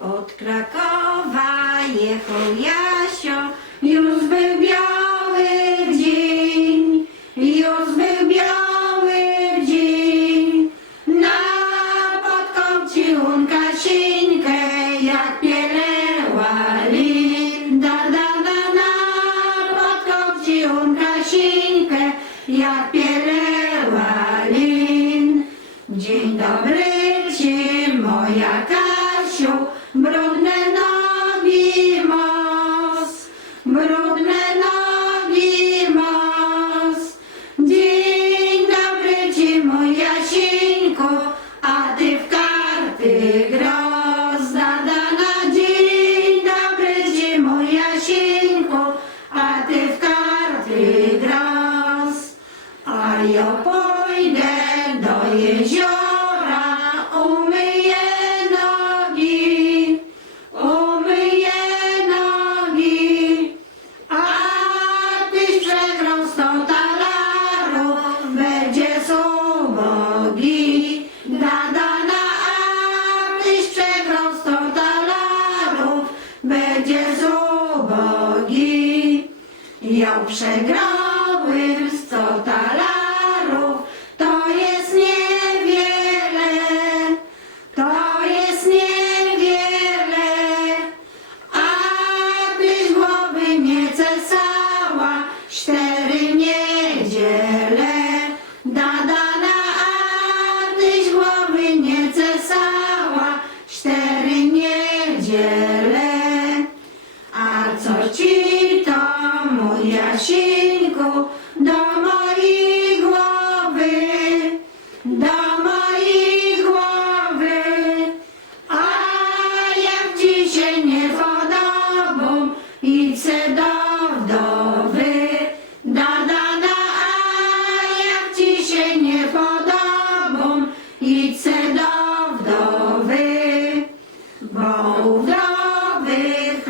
Od Krakowa jechał Jasio, już był biały dzień, już był biały dzień. Na podkopci Łukasieńkę, jak pieleła lin. Da, da, da, na podkopci Łukasieńkę, jak pieleła dobry ci, moja Kasiu, brudne nogi mos, brudne nogi mos. Dzień dobry ci, mój Jasieńku, a ty w karty gros. Da, da, na dzień dobry ci, mój Jasieńku, a ty w karty gros. A ja pójdę do jeziora, przegrałem sto talarów, to jest niewiele, to jest niewiele. A byś głowy nie cesała,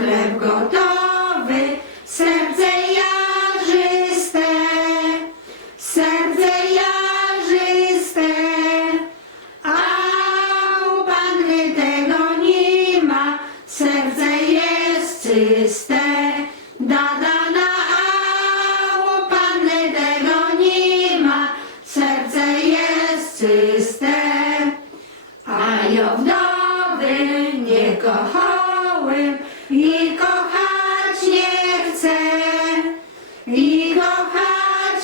chleb gotowy, serce jarzyste, serce jarzyste. A u panny tego nie ma, serce jest czyste. Da, da, da, a u panny tego nie ma, serce jest czyste. A ja wdowy nie kochałem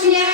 Бачення!